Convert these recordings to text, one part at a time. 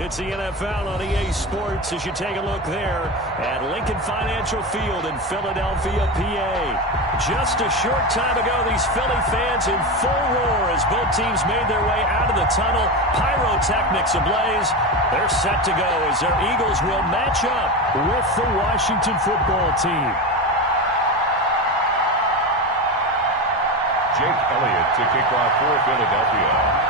It's the NFL on EA Sports as you take a look there at Lincoln Financial Field in Philadelphia, PA. Just a short time ago, these Philly fans in full roar as both teams made their way out of the tunnel. Pyrotechnics ablaze. They're set to go as their Eagles will match up with the Washington football team. Jake Elliott to kick off for Philadelphia.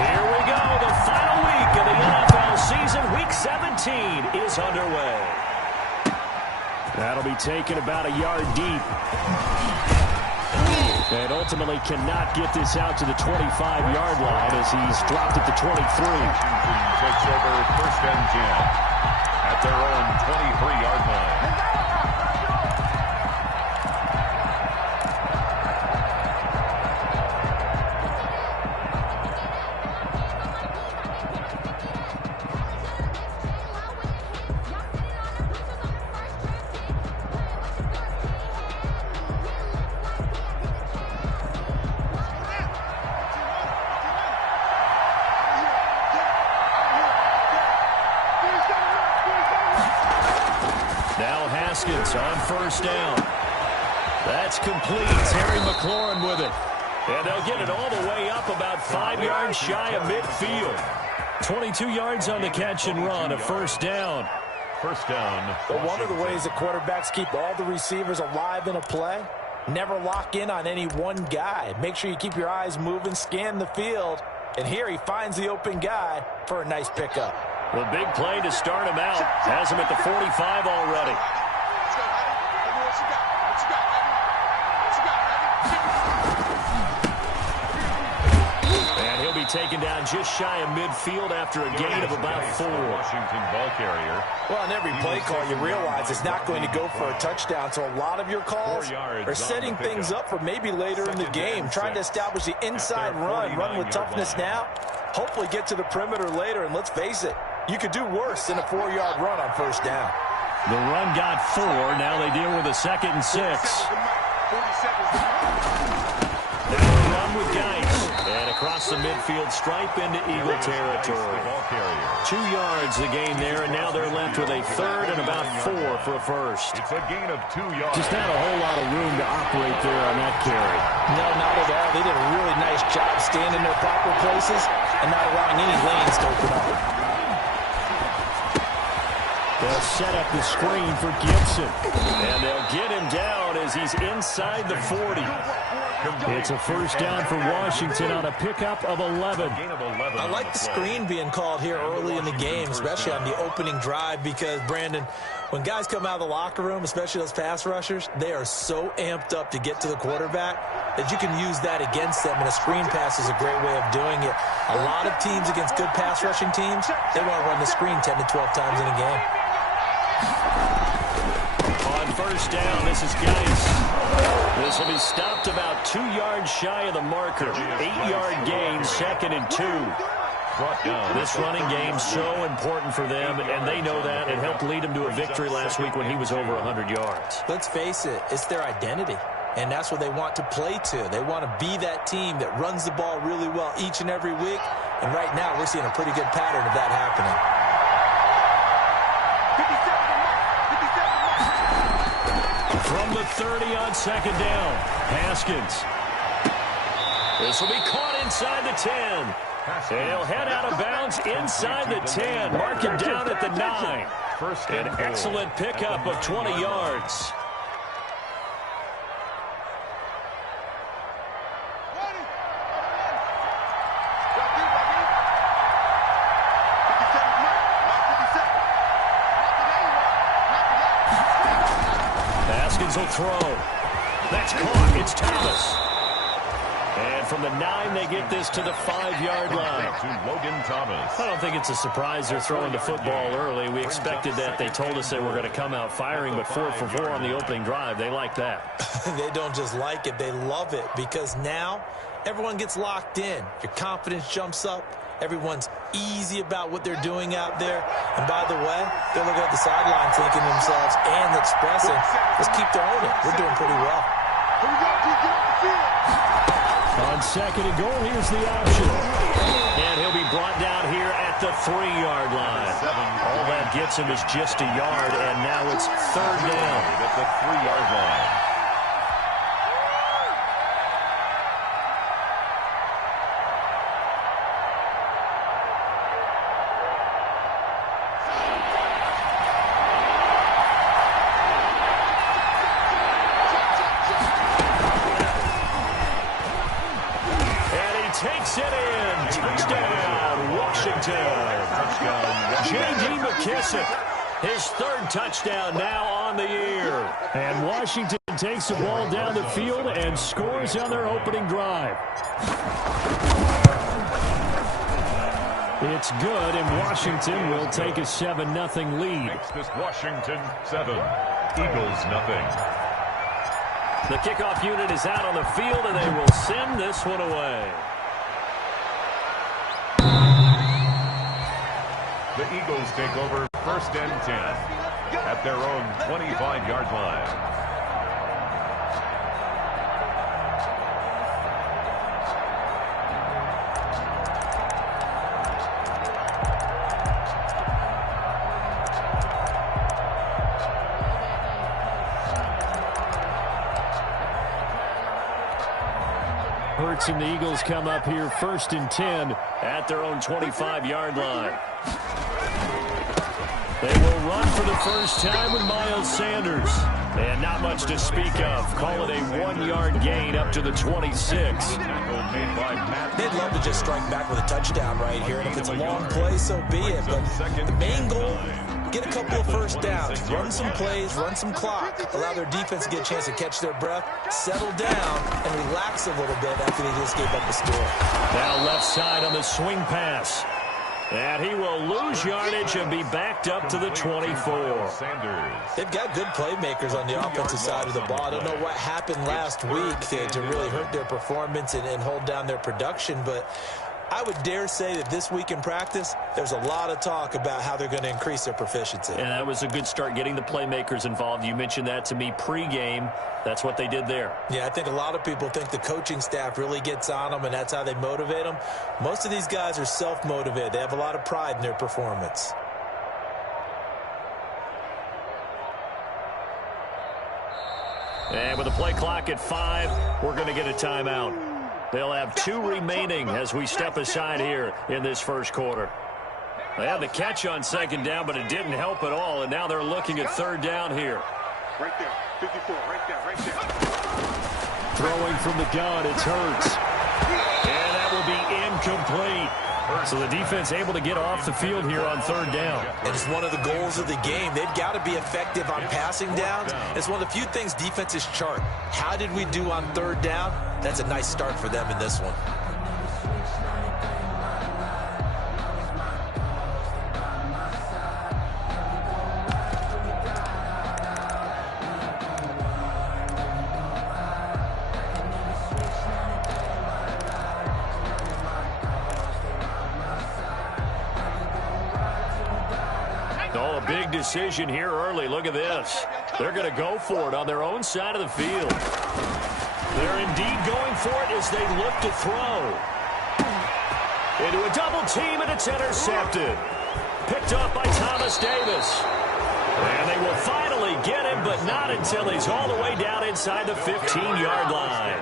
Here we go. The final week of the NFL season. Week 17 is underway. That'll be taken about a yard deep. And ultimately cannot get this out to the 25-yard line as he's dropped at the 23. Washington takes over 1st and 10 at their own 23-yard line. On 1st down. That's complete. Terry McLaurin with it. And they'll get it all the way up about 5 yards shy of midfield. 22 yards on the catch and run, a 1st down. 1st down. But one of the ways that quarterbacks keep all the receivers alive in a play, never lock in on any one guy. Make sure you keep your eyes moving, scan the field. And here he finds the open guy for a nice pickup. The big play to start him out. Has him at the 45 already. Taken down just shy of midfield after a gain of about 4. Washington ball carrier. Well, on every play call, you realize it's not going to go for a touchdown. So a lot of your calls are setting things up for maybe later in the game, trying to establish the inside run with toughness now. Hopefully get to the perimeter later, and let's face it, you could do worse than a 4-yard run on 1st down. The run got 4. Now they deal with a 2nd and 6. Now a run with Geis. And across the midfield stripe into Eagle territory. 2 yards the gain there, and now they're left with a 3rd and about 4 for a 1st. It's a gain of 2 yards. Just not a whole lot of room to operate there on that carry. No, not at all. They did a really nice job staying in their proper places and not allowing any lanes to open up. They'll set up the screen for Gibson. And they'll get him down as he's inside the 40. It's a 1st down for Washington on a pickup of 11. I like the screen being called here early in the game, especially on the opening drive, because, Brandon, when guys come out of the locker room, especially those pass rushers, they are so amped up to get to the quarterback that you can use that against them, and a screen pass is a great way of doing it. A lot of teams against good pass rushing teams, they want to run the screen 10 to 12 times in a game. On 1st down, this is Geis. This will be stopped about 2 yards shy of the marker. 8-yard gain, 2nd and 2. This running game so important for them, and they know that. It helped lead them to a victory last week when he was over 100 yards. Let's face it, it's their identity, and that's what they want to play to. They want to be that team that runs the ball really well each and every week, and right now we're seeing a pretty good pattern of that happening. From the 30 on 2nd down, Haskins. This will be caught inside the 10. He'll head out of bounds inside the 10. Mark it down at the 9. An excellent pickup of 20 yards. Haskins will throw. That's caught. It's Thomas. And from the 9, they get this to the 5-yard line. To Logan Thomas. I don't think it's a surprise they're throwing the football early. We expected that. They told us they were going to come out firing, but 4 for 4 on the opening drive. They like that. They don't just like it. They love it, because now everyone gets locked in. Your confidence jumps up. Everyone's easy about what they're doing out there. And by the way, they're looking at the sideline thinking to themselves and expressing, let's keep throwing it. We're doing pretty well. On second and goal, here's the option. And he'll be brought down here at the 3-yard line. All that gets him is just a yard, and now it's third down at the 3-yard line. Takes it in. Touchdown, Washington. J.D. McKissick, his third touchdown now on the year. And Washington takes the ball down the field and scores on their opening drive. It's good, and Washington will take a 7-0 lead. Makes this Washington 7, Eagles 0. The kickoff unit is out on the field, and they will send this one away. The Eagles take over first and 10 at their own 25-yard line. Hurts and the Eagles come up here first and 10 at their own 25-yard line. They will run for the first time with Miles Sanders. And not much to speak of. Call it a 1-yard gain up to the 26. They'd love to just strike back with a touchdown right here. And if it's a long play, so be it. But the main goal, get a couple of first downs. Run some plays, run some clock. Allow their defense to get a chance to catch their breath, settle down, and relax a little bit after they just gave up the score. Now left side on the swing pass. And he will lose yardage and be backed up to the 24. They've got good playmakers on the offensive side of the ball. I don't know what happened last week to really hurt their performance and hold down their production, but I would dare say that this week in practice, there's a lot of talk about how they're going to increase their proficiency. And that was a good start, getting the playmakers involved. You mentioned that to me pregame. That's what they did there. Yeah, I think a lot of people think the coaching staff really gets on them, and that's how they motivate them. Most of these guys are self-motivated. They have a lot of pride in their performance. And with the play clock at 5, we're going to get a timeout. They'll have 2 remaining as we step aside here in this first quarter. They had the catch on second down, but it didn't help at all, and now they're looking at third down here. Right there, 54, right there. Throwing from the gun, it's Hurts. And that will be incomplete. So the defense able to get off the field here on third down. And it's one of the goals of the game. They've got to be effective on passing downs. It's one of the few things defenses chart. How did we do on third down? That's a nice start for them in this one. Oh, a big decision here early. Look at this. They're going to go for it on their own side of the field. They're indeed going for it as they look to throw. Into a double team, and it's intercepted. Picked up by Thomas Davis. And they will finally get him, but not until he's all the way down inside the 15-yard line.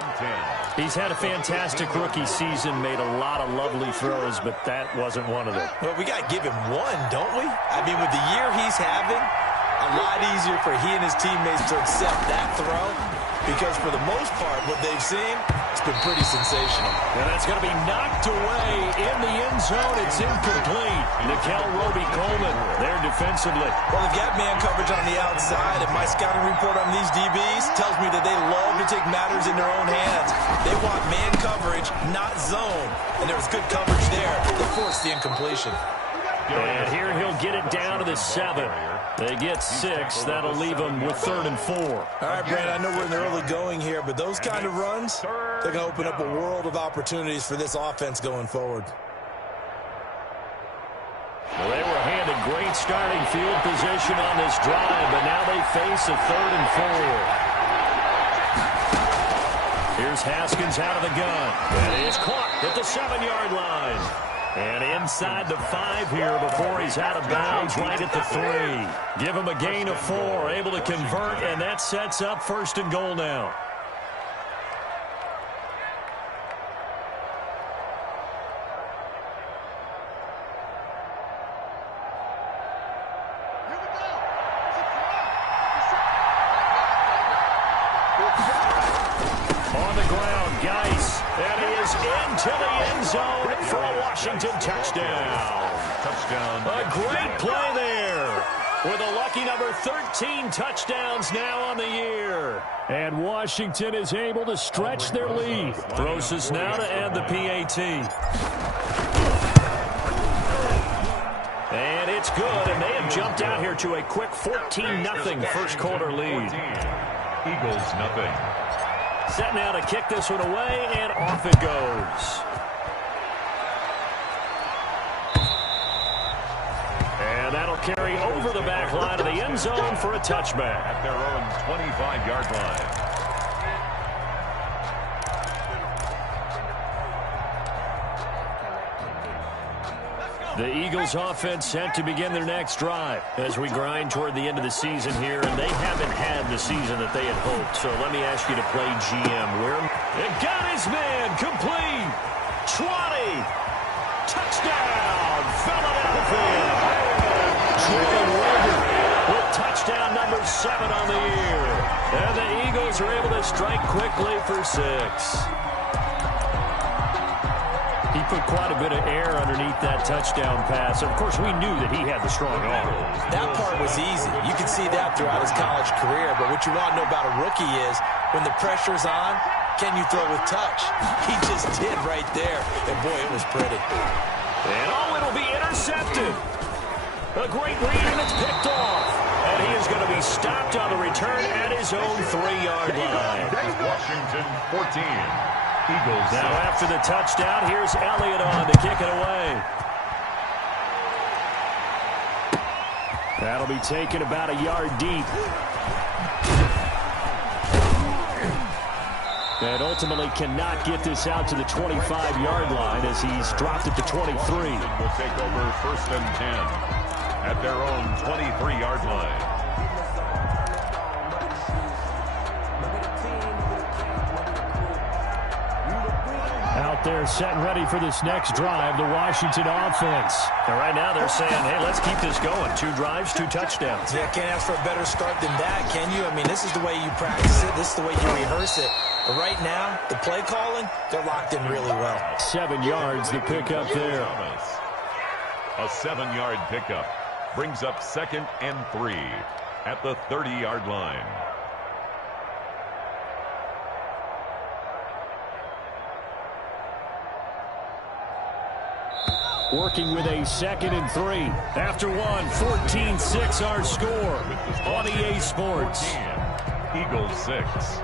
He's had a fantastic rookie season, made a lot of lovely throws, but that wasn't one of them. Well, we got to give him one, don't we? I mean, with the year he's having, a lot easier for he and his teammates to accept that throw, because for the most part, what they've seen, it's been pretty sensational. And that's going to be knocked away in the end zone. It's incomplete. Nikel Roby-Coleman there defensively. Well, they've got man coverage on the outside, and my scouting report on these DBs tells me that they love to take matters in their own hands. They want man coverage, not zone. And there was good coverage there. They forced the incompletion. And here he'll get it down to the 7. They get 6. That'll leave them with 3rd and 4. All right, Brandon, I know we're in the early going here, but those kind of runs, they're going to open up a world of opportunities for this offense going forward. Well, they were handed great starting field position on this drive, but now they face a 3rd and 4. Here's Haskins out of the gun. And he is caught at the 7-yard line. And inside the 5 here before he's out of bounds right at the 3. Give him a gain of 4, able to convert, and that sets up 1st and goal now. On the ground, Geis, and he is into the end zone for a Washington touchdown. Touchdown. A great play there with a lucky number 13 touchdowns now on the year. And Washington is able to stretch their lead. Throws us now to end the PAT. And it's good, and they have jumped out here to a quick 14-0 first quarter lead. Eagles nothing. Set now to kick this one away, and off it goes. And that'll carry over the back line of the end zone for a touchback. At their own 25-yard line. The Eagles offense set to begin their next drive as we grind toward the end of the season here, and they haven't had the season that they had hoped. So let me ask you to play GM. It got his man complete. 20. Touchdown, Philadelphia. Jordan Logan with touchdown number 7 on the year. And the Eagles are able to strike quickly for 6. He put quite a bit of air underneath that touchdown pass. Of course, we knew that he had the strong arm. That part was easy. You can see that throughout his college career. But what you want to know about a rookie is when the pressure's on, can you throw with touch? He just did right there. And, boy, it was pretty. And, it'll be intercepted. A great read, and it's picked off. And he is going to be stopped on the return at his own 3-yard line. Washington 14. Eagles. Now after the touchdown, here's Elliott on to kick it away. That'll be taken about a yard deep. And ultimately cannot get this out to the 25-yard line as he's dropped it to 23. Will take over 1st and 10 at their own 23-yard line. Out there set and ready for this next drive, the Washington offense. And right now they're saying, hey, let's keep this going. 2 drives, 2 touchdowns. Yeah, can't ask for a better start than that, can you? I mean, this is the way you practice it. This is the way you rehearse it. But right now, the play calling, they're locked in really well. 7 yards, the pickup there. A 7-yard pickup brings up 2nd and 3 at the 30-yard line. Working with a 2nd and 3. After 14-6 our score on EA Sports. 14, Eagles 6.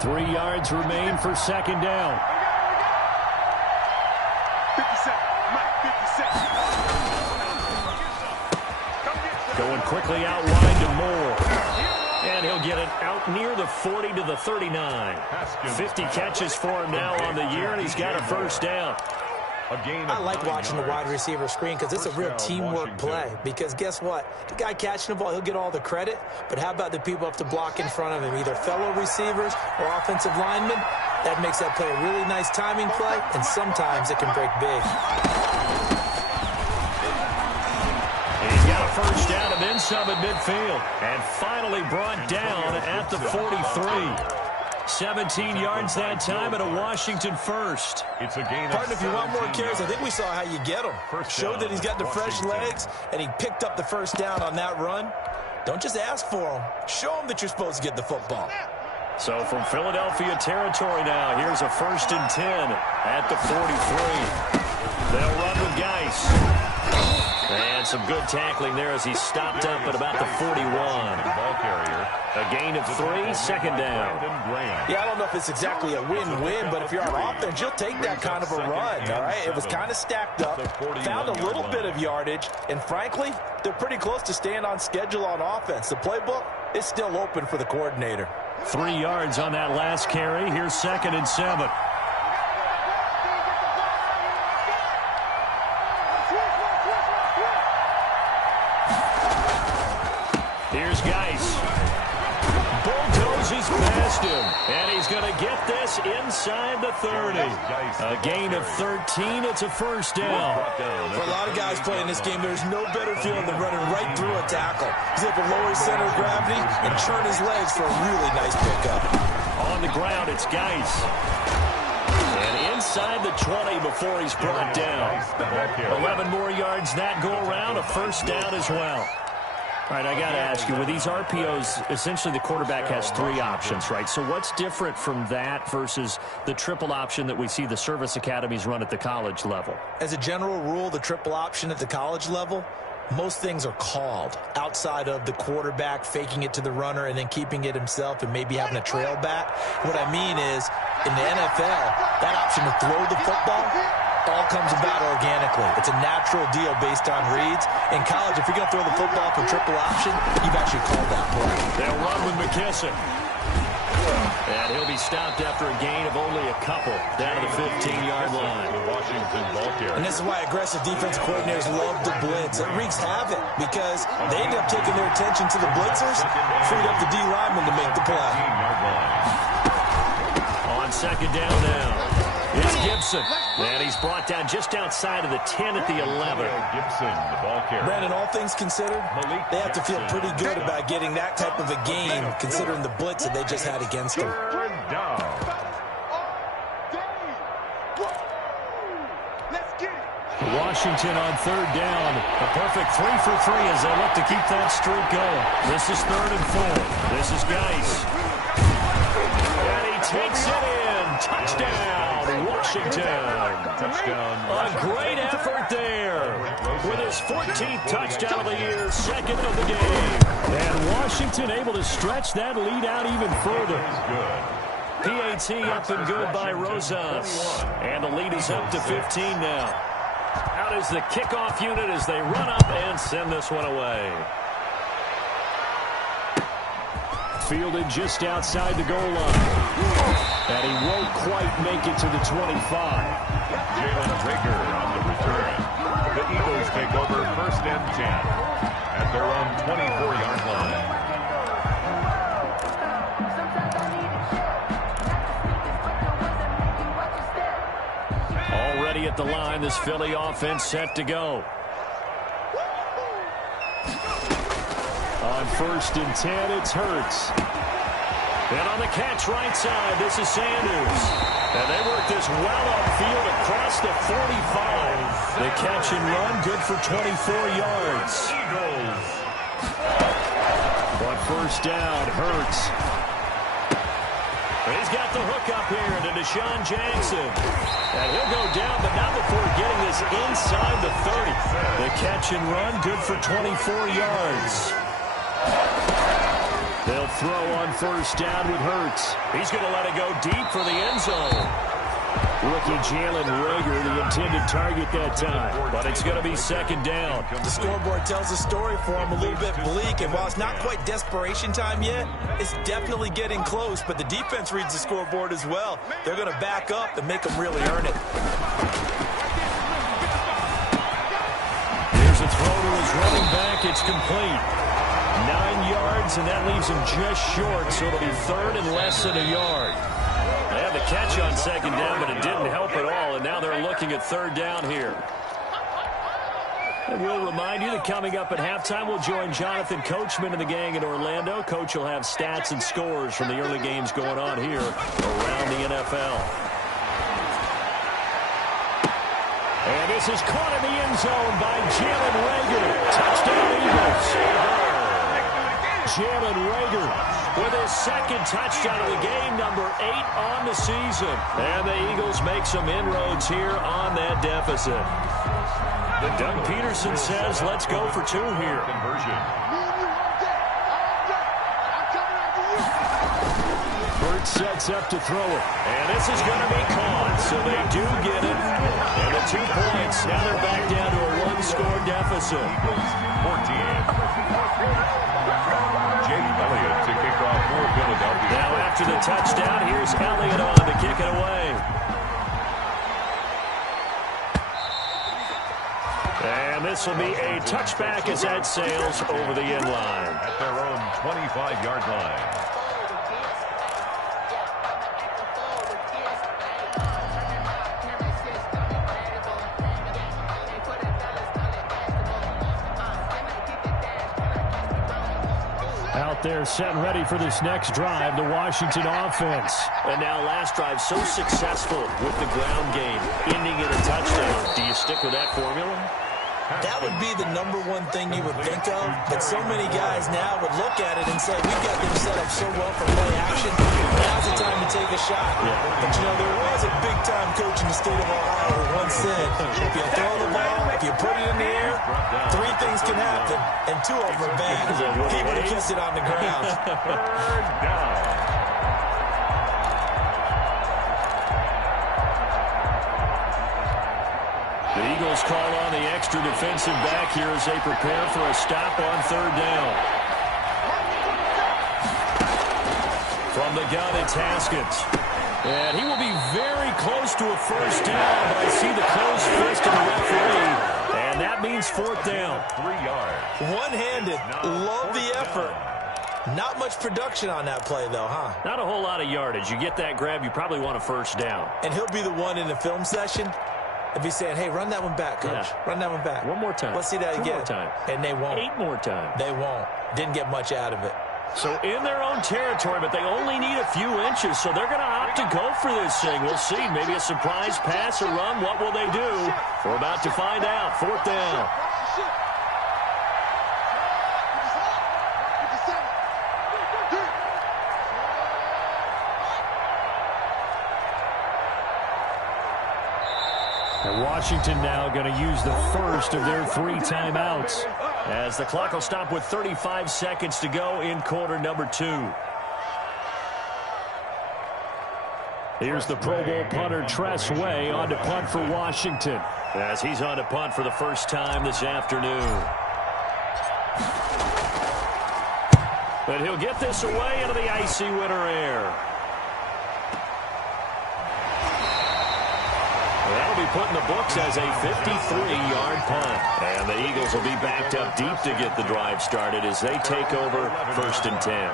Three yards remain for 2nd down. 57, Mike, 57. Going quickly out wide to Moore. And he'll get it out near the 40 to the 39. 50 catches for him now on the year, and he's got a 1st down. I like watching the wide receiver screen because it's a real teamwork play. Because guess what? The guy catching the ball, he'll get all the credit. But how about the people up to block in front of him, either fellow receivers or offensive linemen? That makes that play a really nice timing play, and sometimes it can break big. He's got a 1st down and then some at midfield. And finally brought down at the 43. 17 yards that time and a Washington 1st. It's a gain of Partner, if you want more carries, I think we saw how you get him. Showed that he's got the fresh legs, and he picked up the 1st down on that run. Don't just ask for him. Show him that you're supposed to get the football. So from Philadelphia territory now, here's a 1st and 10 at the 43. They'll run with Geis. And And some good tackling there as he stopped up at about the 41. Ball carrier. A gain of 3, second down. Yeah, I don't know if it's exactly a win-win, but if you're on offense, you'll take that kind of a run, all right? It was kind of stacked up, found a little bit of yardage, and frankly, they're pretty close to staying on schedule on offense. The playbook is still open for the coordinator. 3 yards on that last carry. Here's 2nd and 7. Here's Geis. Bulldozes past him. And he's going to get this inside the 30. A gain of 13. It's a first down. For a lot of guys playing this game, there's no better feeling than running right through a tackle. He's able to lower his center of gravity and churn his legs for a really nice pickup. On the ground, it's Geis. And inside the 20 before he's brought down. 11 more yards that go around. A first down as well. All right, I got to ask you, with these RPOs, essentially the quarterback has 3 options, right? So what's different from that versus the triple option that we see the service academies run at the college level? As a general rule, the triple option at the college level, most things are called outside of the quarterback faking it to the runner and then keeping it himself and maybe having a trail back. What I mean is, in the NFL, that option to throw the football all comes about organically. It's a natural deal based on reads. In college, if you're going to throw the football for triple option, you've actually called that play. They'll run with McKissick. And he'll be stopped after a gain of only a couple down to the 15-yard line. Washington ball carrier. And this is why aggressive defense coordinators love to blitz. It wreaks havoc because they end up taking their attention to the blitzers, freed up the D lineman to make the play. On second down now. It's Gibson. And he's brought down just outside of the 10 at the 11. Gibson, the ball carrier. Brandon, all things considered, they have to feel pretty good about getting that type of a game, considering the blitz that they just had against them. Third down. Washington on third down. A perfect 3 for 3 as they look to keep that streak going. This is 3rd and 4. This is Geis. And he takes it in. Touchdown, Washington. Touchdown. A great effort there. With his 14th touchdown of the year, 2nd of the game. And Washington able to stretch that lead out even further. PAT up and good by Rosas. And the lead is up to 15 now. Out is the kickoff unit as they run up and send this one away. Fielded just outside the goal line. And he won't quite make it to the 25. Jalen Rager on the return. The Eagles take over 1st and 10 at their own 24-yard line. Already at the line, this Philly offense set to go. On 1st and 10, it's Hurts. And on the catch right side, this is Sanders. And they work this well upfield across the 45. The catch and run, good for 24 yards. On 1st down, Hurts. He's got the hook up here to Deshaun Jackson. And he'll go down, but not before getting this inside the 30. The catch and run, good for 24 yards. They'll throw on 1st down with Hurts. He's going to let it go deep for the end zone. Rookie Jalen Rager, the intended target that time. But it's going to be 2nd down. The scoreboard tells a story for him a little bit bleak, and while it's not quite desperation time yet, it's definitely getting close, but the defense reads the scoreboard as well. They're going to back up and make them really earn it. Here's a throw to his running back. It's complete. 9 yards, and that leaves him just short, so it'll be 3rd and less than a yard. They had the catch on 2nd down, but it didn't help at all, and now they're looking at 3rd down here. And we'll remind you that coming up at halftime, we'll join Jonathan Coachman and the gang in Orlando. Coach will have stats and scores from the early games going on here around the NFL. And this is caught in the end zone by Jalen Rager. Touchdown Eagles. Jalen Rager with his 2nd touchdown of the game, number 8 on the season. And the Eagles make some inroads here on that deficit. Doug Peterson says, let's go for 2 here. Conversion. Burt sets up to throw it. And this is going to be caught, so they do get it. And the 2 points, now they're back down to a 1-score deficit. 14. Jake Elliott to kick off for Philadelphia. Now after the touchdown, here's Elliott on to kick it away. And this will be a touchback as that sails over the end line. At their own 25-yard line. Out there set and ready for this next drive, the Washington offense. And now last drive so successful with the ground game, ending in a touchdown. Do you stick with that formula? That would be the #1 thing you would think of, but so many guys now would look at it and say, we've got them set up so well for play action, now's the time to take a shot. But, you know, there was a big-time coach in the state of Ohio who once said, if you throw the ball, if you put it in the air, 3 things can happen, and 2 of them are bad. He would have kissed it on the ground. Third down. The Eagles call on the extra defensive back here as they prepare for a stop on 3rd down. From the gun, it's Haskins. And he will be very close to a 1st down, but I see the closed fist of the referee, and that means 4th down. 3 yards. One-handed. Love the effort. Not much production on that play, though, huh? Not a whole lot of yardage. You get that grab, you probably want a 1st down. And he'll be the one in the film session if he's saying, hey, run that one back, coach. Yeah. Run that one back. One more time. Let's see that 2 again. more times. And they won't. 8 more times. They won't. Didn't get much out of it. So in their own territory, but they only need a few inches, so they're going to opt to go for this thing. We'll see. Maybe a surprise pass or run. What will they do? We're about to find out. 4th down. And Washington now going to use the first of their 3 timeouts as the clock will stop with 35 seconds to go in quarter number 2. Here's the Pro Bowl punter Tress Way on to punt for Washington as he's on to punt for the first time this afternoon. But he'll get this away into the icy winter air. That'll be put in the books as a 53-yard punt. And the Eagles will be backed up deep to get the drive started as they take over 1st and 10.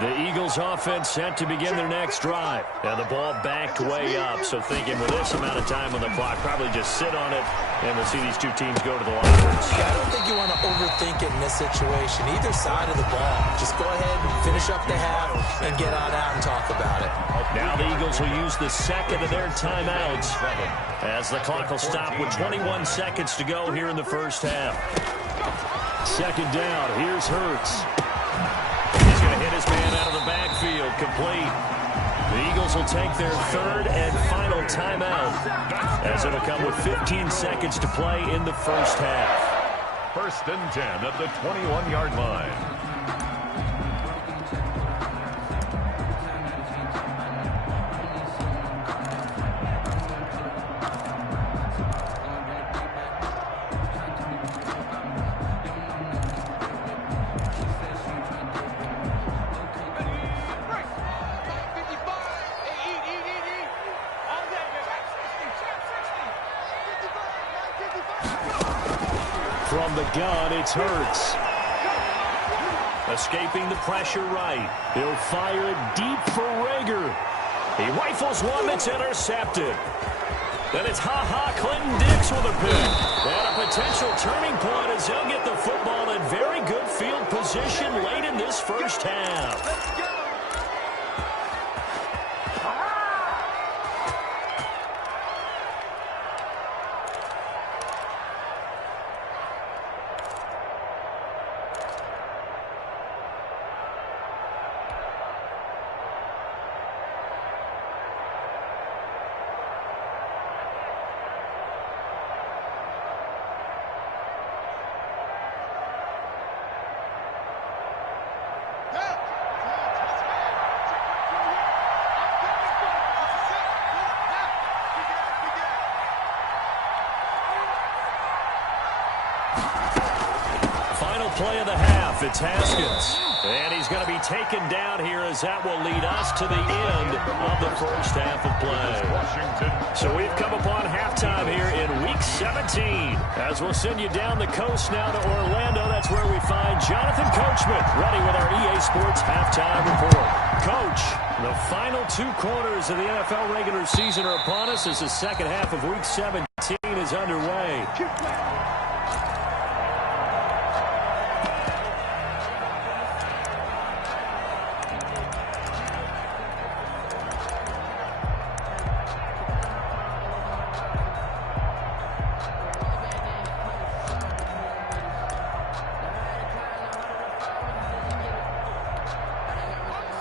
The Eagles offense set to begin their next drive. And the ball backed way up. So thinking with this amount of time on the clock, probably just sit on it. And we'll see these 2 teams go to the line. Yeah, I don't think you want to overthink it in this situation. Either side of the ball. Just go ahead and finish up the half and get on out and talk about it. Now the Eagles will use the second of their timeouts as the clock will stop with 21 seconds to go here in the first half. 2nd down. Here's Hurts. He's going to hit his man out of the backfield. Complete. The Eagles will take their 3rd and final timeout as it'll come with 15 seconds to play in the first half. 1st and 10 at the 21-yard line. From the gun, it's Hurts. Escaping the pressure right. He'll fire it deep for Rager. He rifles one that's intercepted. Then it's Clinton Dix with a pick. And a potential turning point as they'll get the football in very good field position late in this first half. play of the half. It's Haskins. And he's going to be taken down here as that will lead us to the end of the first half of play. So we've come upon halftime here in Week 17. As we'll send you down the coast now to Orlando, that's where we find Jonathan Coachman ready with our EA Sports halftime report. Coach, the final 2 quarters of the NFL regular season are upon us as the second half of Week 17 is underway.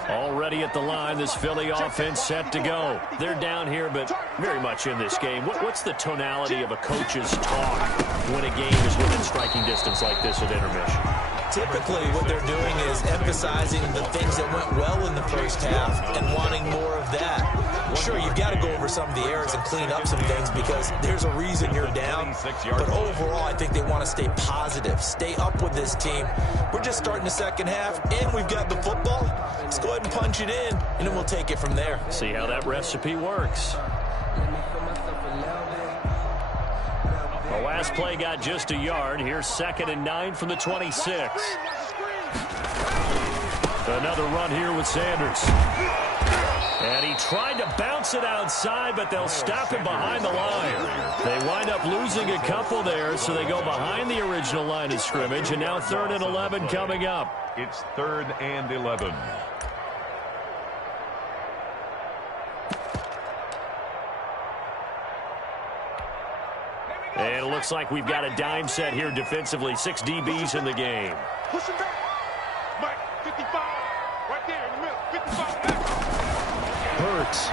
Already at the line, this Philly offense set to go. They're down here, but very much in this game. What's the tonality of a coach's talk when a game is within striking distance like this at intermission? Typically, what they're doing is emphasizing the things that went well in the first half and wanting more of that. Sure, you've got to go over some of the errors and clean up some things because there's a reason you're down. But overall, I think they want to stay positive, stay up with this team. We're just starting the second half, and we've got the football. Let's go ahead and punch it in, and then we'll take it from there. See how that recipe works. The last play got just a yard. Here's 2nd and 9 from the 26. Another run here with Sanders. And he tried to bounce it outside, but they'll stop him behind the line. They wind up losing a couple there, so they go behind the original line of scrimmage, and now 3rd and 11 coming up. It's 3rd and 11. And it looks like we've got a dime set here defensively. 6 DBs in the game. Push him back. Mike, 55. Right there in the middle. 55. Hurts.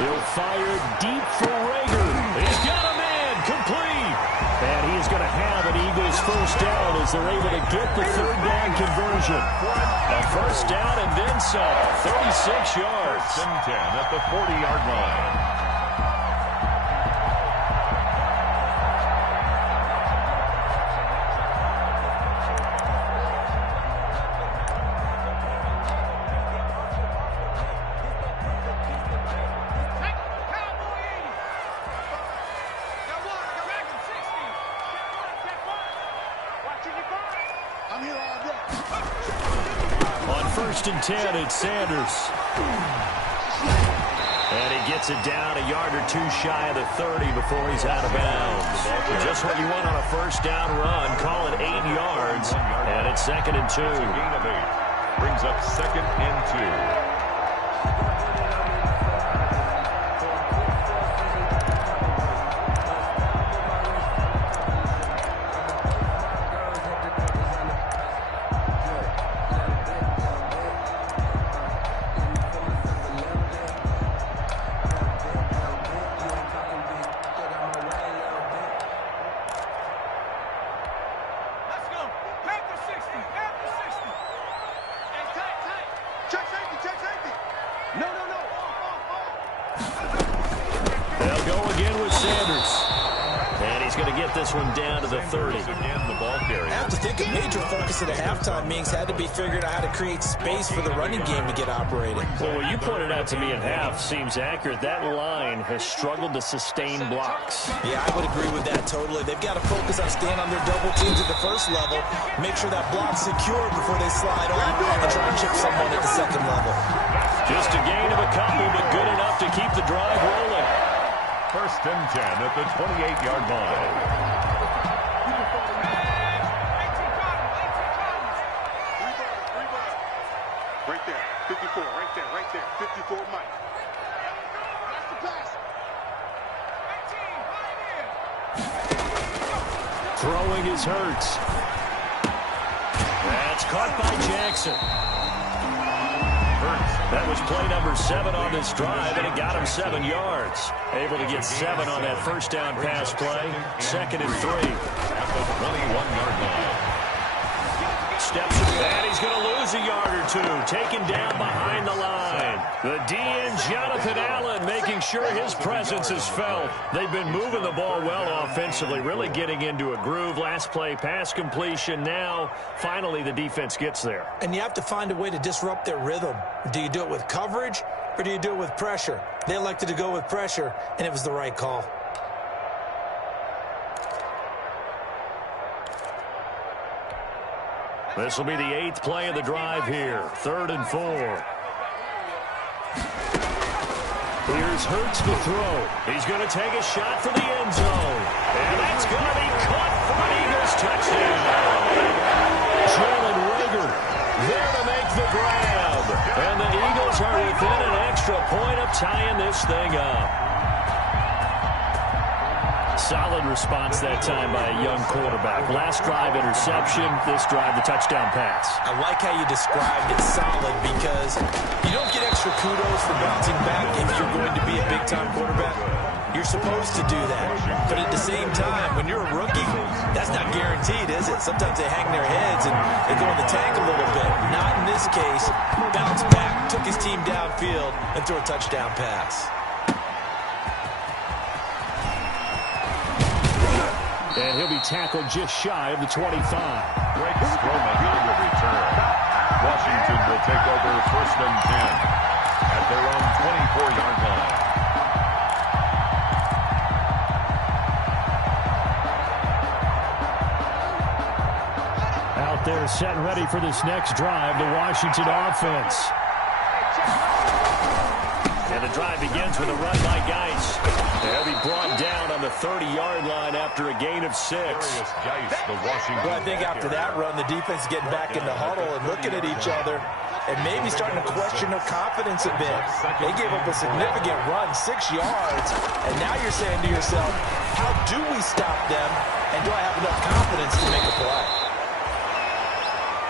He'll fire deep for Rager. He's got a man. Complete. And he is going to have an Eagles first down as they're able to get the 3rd down conversion. A first down and then some. 36 yards. 1st and 10 at the 40-yard line. On 1st and 10, it's Sanders. And he gets it down a yard or 2 shy of the 30 before he's out of bounds. Just what you want on a first down run. Call it 8 yards. And it's 2nd and 2. Gain of 8. Brings up 2nd and 2. They'll go again with Sanders. And he's going to get this one down to the 30. Again, the ball carrier. I have to think a major focus of the halftime meetings had to be figuring out how to create space for the running game to get operating. Well, what you pointed out to me in half seems accurate. That line has struggled to sustain blocks. Yeah, I would agree with that totally. They've got to focus on staying on their double teams at the first level, make sure that block's secured before they slide off, and try to chip someone at the second level. Just a gain of a couple, but good enough to keep the drive rolling. 1st and 10 at the 28-yard line. Right there, 54, right there, 54, Mike. That's the pass. Throwing is Hurts. That's caught by Jackson. That was play number 7 on this drive, and it got him 7 yards. Able to get 7 on that first down pass play. 2nd and 3. At the 21-yard line. Steps it, and he's going to lose loses a yard or two, taken down behind the line. The DN, Jonathan Allen, making sure his presence is felt. They've been moving the ball well offensively, really getting into a groove. Last play, pass completion. Now, finally, the defense gets there. And you have to find a way to disrupt their rhythm. Do you do it with coverage, or do you do it with pressure? They elected to go with pressure, and it was the right call. This will be the 8th play of the drive here. 3rd and 4. Here's Hurts to throw. He's going to take a shot for the end zone. And that's going to be caught for an Eagles touchdown. Jalen Reagor there to make the grab. And the Eagles are within an extra point of tying this thing up. Solid response that time by a young quarterback. Last drive, interception. This drive, the touchdown pass. I like how you described it solid because you don't get extra kudos for bouncing back if you're going to be a big-time quarterback. You're supposed to do that. But at the same time, when you're a rookie, that's not guaranteed, is it? Sometimes they hang their heads and they go in the tank a little bit. Not in this case. Bounced back, took his team downfield, and threw a touchdown pass. And he'll be tackled just shy of the 25. Greg Stroman on the return. Washington will take over 1st and 10 at their own 24-yard line. Out there set and ready for this next drive, the Washington offense. And the drive begins with a run by Geis. They'll be brought down on the 30-yard line after a gain of 6. Well, I think after that run, the defense is getting back in the huddle and looking at each other and maybe starting to question their confidence a bit. They gave up a significant run, 6 yards, and now you're saying to yourself, how do we stop them, and do I have enough confidence to make a play?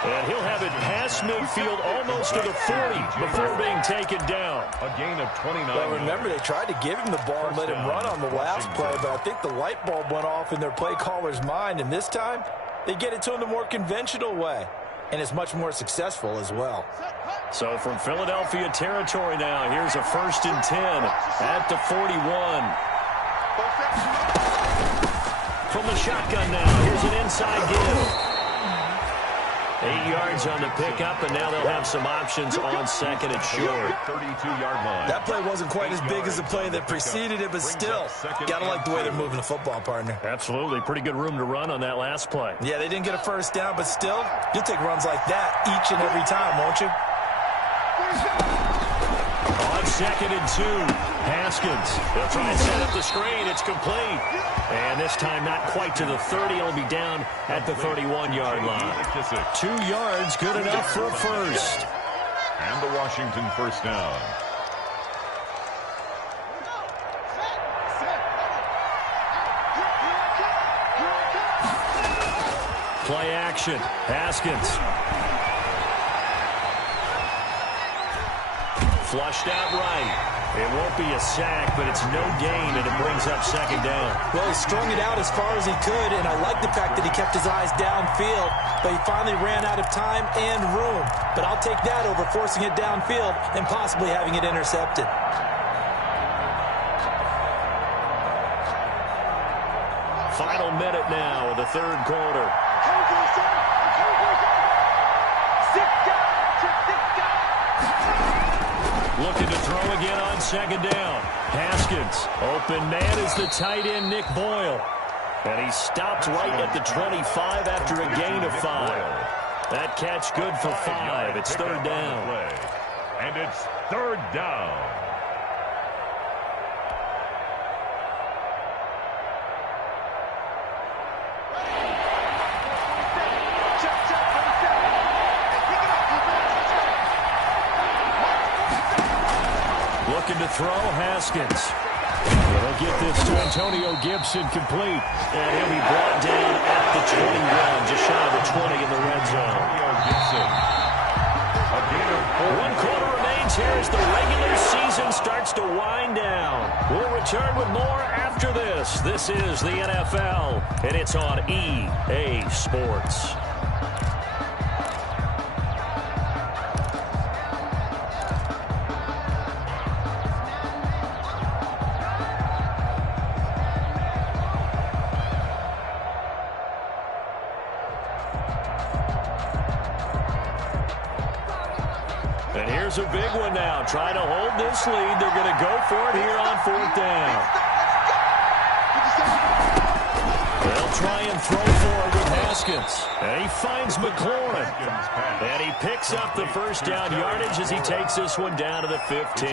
And he'll have it past midfield almost to the 40 before being taken down. A gain of 29. Well, remember, they tried to give him the ball and let him run on the last play, but I think the light bulb went off in their play caller's mind, and this time they get it to him the more conventional way, and it's much more successful as well. So from Philadelphia territory now, here's a 1st and 10 at the 41. From the shotgun now, here's an inside give. 8 yards on the pickup, and now they'll have some options on 2nd and short. 32-yard line. That play wasn't quite as big as the play that preceded it, but still, gotta like the way they're moving the football, partner. Absolutely. Pretty good room to run on that last play. Yeah, they didn't get a first down, but still, you'll take runs like that each and every time, won't you? On 2nd and 2, Haskins. They'll try and set up the screen. It's complete. And this time not quite to the 30. It'll be down at the 31-yard line. 2 yards, good enough for a first. And the Washington first down. Play action. Haskins. Flushed out right. It won't be a sack, but it's no gain, and it brings up 2nd down. Well, he strung it out as far as he could, and I like the fact that he kept his eyes downfield, but he finally ran out of time and room. But I'll take that over forcing it downfield and possibly having it intercepted. Final minute now of the 3rd quarter. Looking to throw again on 2nd down. Haskins. Open man is the tight end, Nick Boyle. And he stopped right at the 25 after a gain of 5. That catch good for 5. It's 3rd down. And it's 3rd down. Looking to throw, Haskins. They'll get this to Antonio Gibson complete. And he'll be brought down at the 21, just shy of the 20 in the red zone. One quarter remains here as the regular season starts to wind down. We'll return with more after this. This is the NFL, and it's on EA Sports. And here's a big one now. Trying to hold this lead. They're going to go for it here on 4th down. They'll try and throw forward with Haskins. And he finds McLaurin. And he picks up the first down yardage as he takes this one down to the 15.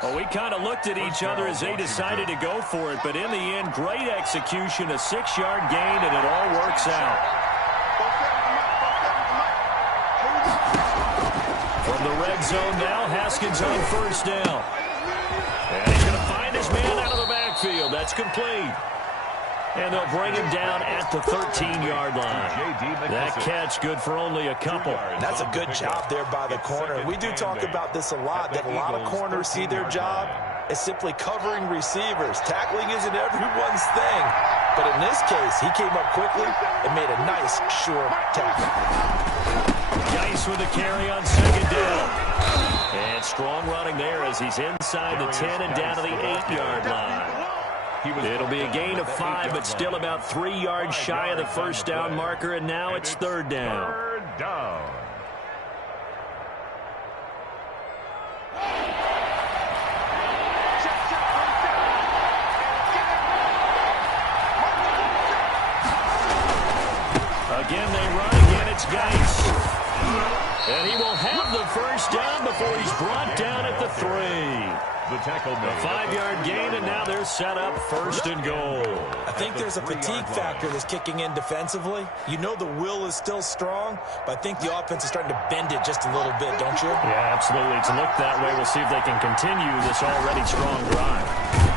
Well, we kind of looked at each other as they decided to go for it. But in the end, great execution, a 6-yard gain, and it all works out. From the red zone now, Haskins on 1st down. And he's going to find his man out of the backfield. That's complete. And they'll bring him down at the 13-yard line. That catch good for only a couple. That's a good job there by the corner. We do talk about this a lot, that a lot of corners see their job as simply covering receivers. Tackling isn't everyone's thing. But in this case, he came up quickly and made a nice, short tackle. Geis with a carry on 2nd down. And strong running there as he's inside the 10 and down to the 8-yard line. It'll be a gain of 5, but still about 3 yards shy of the first down marker, and now it's 3rd down. Again, they run. Again, it's Geis. And he will have the first down before he's brought down at the 3. A 5-yard gain, and now they're set up 1st and goal. I think there's a fatigue factor that's kicking in defensively. You know the will is still strong, but I think the offense is starting to bend it just a little bit, don't you? Yeah, absolutely. It's looked that way. We'll see if they can continue this already strong drive.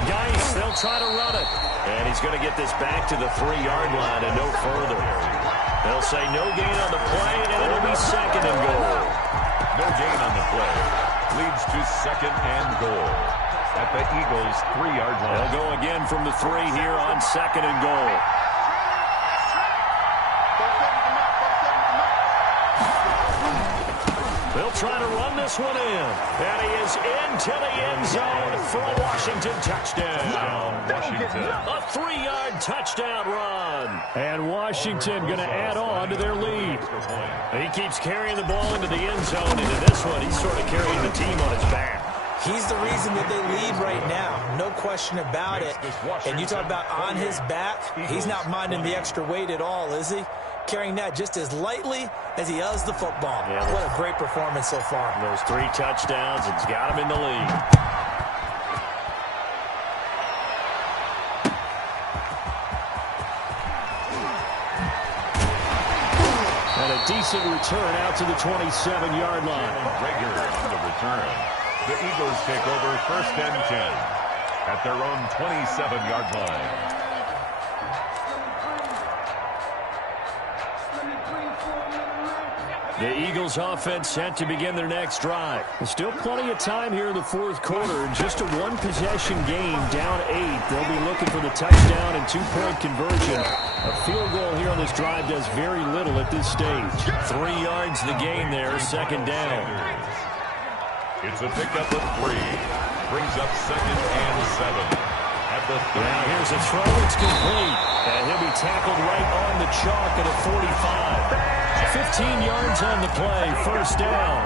Geis, they'll try to run it. And he's going to get this back to the 3-yard line and no further. They'll say no gain on the play, and it'll be 2nd and goal. No gain on the play. Leads to 2nd and goal at the Eagles' 3-yard line. They'll go again from the 3 here on 2nd and goal. They'll try to run this one in. And he is into the end zone for a Washington touchdown. A 3-yard touchdown run. And Washington going to add on to their lead. He keeps carrying the ball into the end zone. Into this one, he's sort of carrying the team on his back. He's the reason that they lead right now. No question about it. And you talk about on his back, he's not minding the extra weight at all, is he? Carrying that just as lightly as he does the football. Yeah, what a great performance so far. Those 3 touchdowns, it's got him in the lead. And a decent return out to the 27-yard line. Rager on the return. The Eagles take over 1st and 10 at their own 27-yard line. The Eagles offense set to begin their next drive. There's still plenty of time here in the 4th quarter. Just a 1-possession game, down 8. They'll be looking for the touchdown and 2-point conversion. A field goal here on this drive does very little at this stage. 3 yards the gain there, 2nd down. It's a pickup of 3. Brings up 2nd and 7. At the 30. Now here's a throw. It's complete. And he'll be tackled right on the chalk at a 45. 15 yards on the play, 1st down.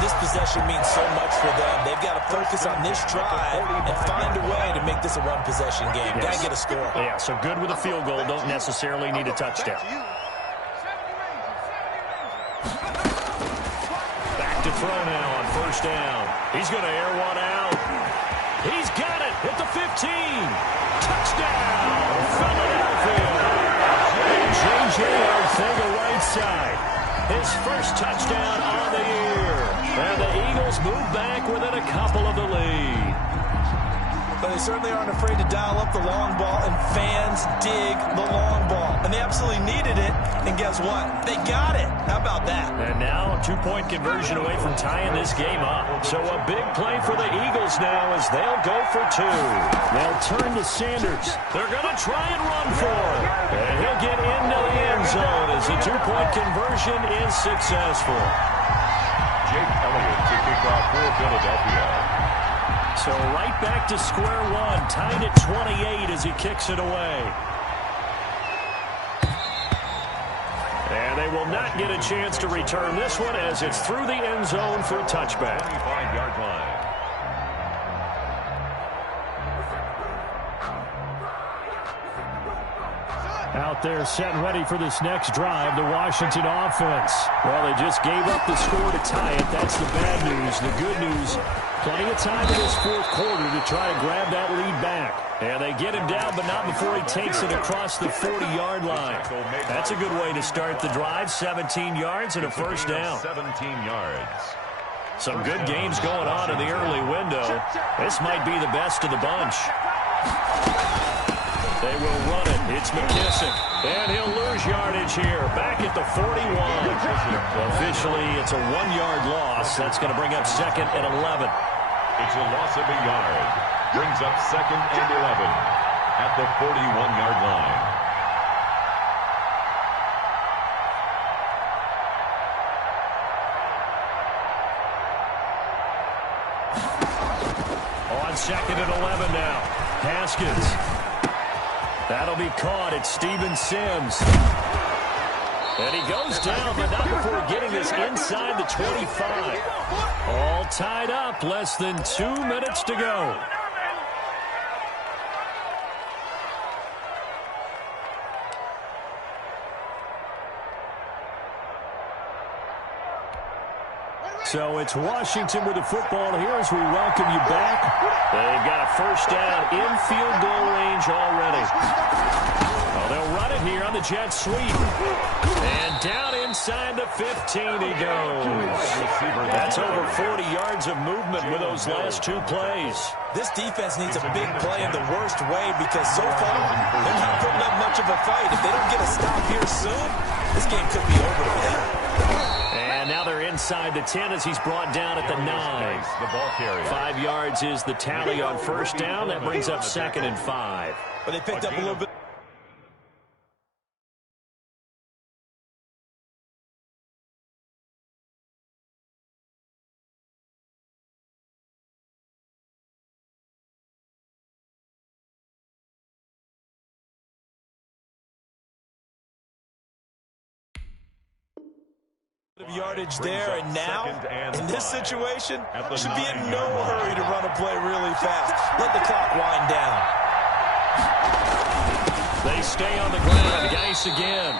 This possession means so much for them. They've got to focus on this drive and find a way to make this a 1-possession game. Got to get a score. Yeah, so good with a field goal. Don't necessarily need a touchdown. Back to throw now on 1st down. He's going to air one out. He's got it at the 15. Touchdown, Philadelphia. J.J. Arcega right side. His first touchdown on the year. And the Eagles move back within a couple of the lead. But they certainly aren't afraid to dial up the long ball, and fans dig the long ball. And they absolutely needed it, and guess what? They got it. How about that? And now a 2-point conversion away from tying this game up. So a big play for the Eagles now as they'll go for 2. They'll turn to Sanders. They're going to try and run for it. And he'll get into the end zone as the 2-point conversion is successful. Jake Elliott to kick off for Philadelphia. So right back to square one, tied at 28 as he kicks it away. And they will will not get a chance to return this one as it's through the end zone for a touchback. 25-yard line. Out there set and ready for this next drive, the Washington offense. Well, they just gave up the score to tie it. That's the bad news. The good news, plenty of time in this fourth quarter to try to grab that lead back. And they get him down, but not before he takes it across the 40-yard line. That's a good way to start the drive. 17 yards and a first down. 17 yards. Some good games going on in the early window. This might be the best of the bunch. They will run it. It's McKissick. And he'll lose yardage here. Back at the 41. Officially, it's a 1-yard loss. That's going to bring up 2nd and 11. It's a loss of a yard. Brings up 2nd and 11 at the 41-yard line. On 2nd and 11 now. Haskins. That'll be caught. It's Steven Sims. And he goes down, but not before getting this inside the 25. All tied up. Less than 2 minutes to go. So it's Washington with the football here as we welcome you back. They've got a first down in field goal range already. Oh, they'll run it here on the jet sweep. And down inside the 15 he goes. That's over 40 yards of movement with those last 2 plays. This defense needs a big play in the worst way because so far they're not putting up much of a fight. If they don't get a stop here soon, this game could be over for them. And now they're inside the 10 as he's brought down at the 9. The ball carrier. 5 yards is the tally on first down. That brings up 2nd and 5. But they picked up a little bit. Yardage there, and now in this situation should be in no hurry to run a play really fast. Let the clock wind down. They stay on the ground. Geis again,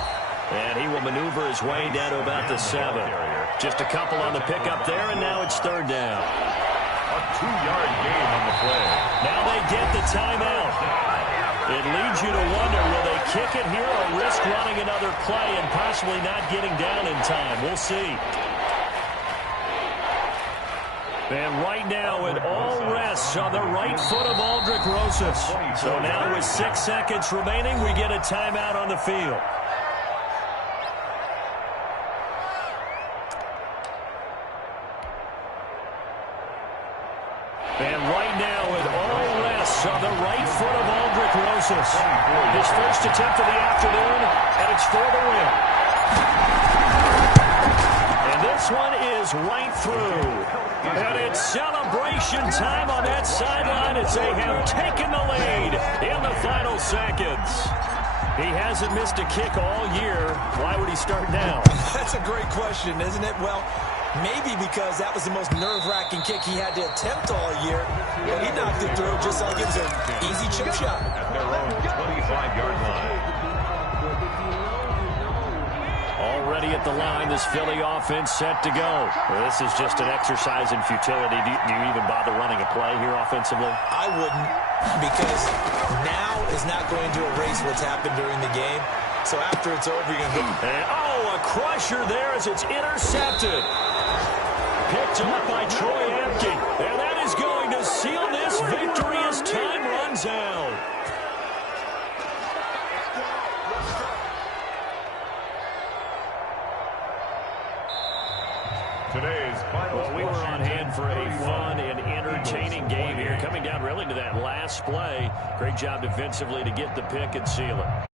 and he will maneuver his way down to about the 7. Just a couple on the pickup there, and now it's 3rd down. A 2-yard gain on the play. Now they get the timeout. It leads you to wonder, will they kick it here or risk running another play and possibly not getting down in time? We'll see. And right now it all rests on the right foot of Aldrick Rosas. So now with 6 seconds remaining, we get a timeout on the field. And right now it all rests on the right foot of Aldrick Rosas. His first attempt of the afternoon, and it's for the win. And this one is right through. And it's celebration time on that sideline as they have taken the lead in the final seconds. He hasn't missed a kick all year. Why would he start now? That's a great question, isn't it? Well, maybe because that was the most nerve-wracking kick he had to attempt all year. But he knocked it through just like it was an easy chip shot. At their own 25-yard line. Already at the line, this Philly offense set to go. Well, this is just an exercise in futility. Do you even bother running a play here offensively? I wouldn't, because now is not going to erase what's happened during the game. So after it's over, you're going to go. And, a crusher there as it's intercepted. Picked up by Troy Apke. And that is going to seal this victory as time runs out. Today's final. Well, we were on hand for a fun and entertaining game here. Coming down really to that last play. Great job defensively to get the pick and seal it.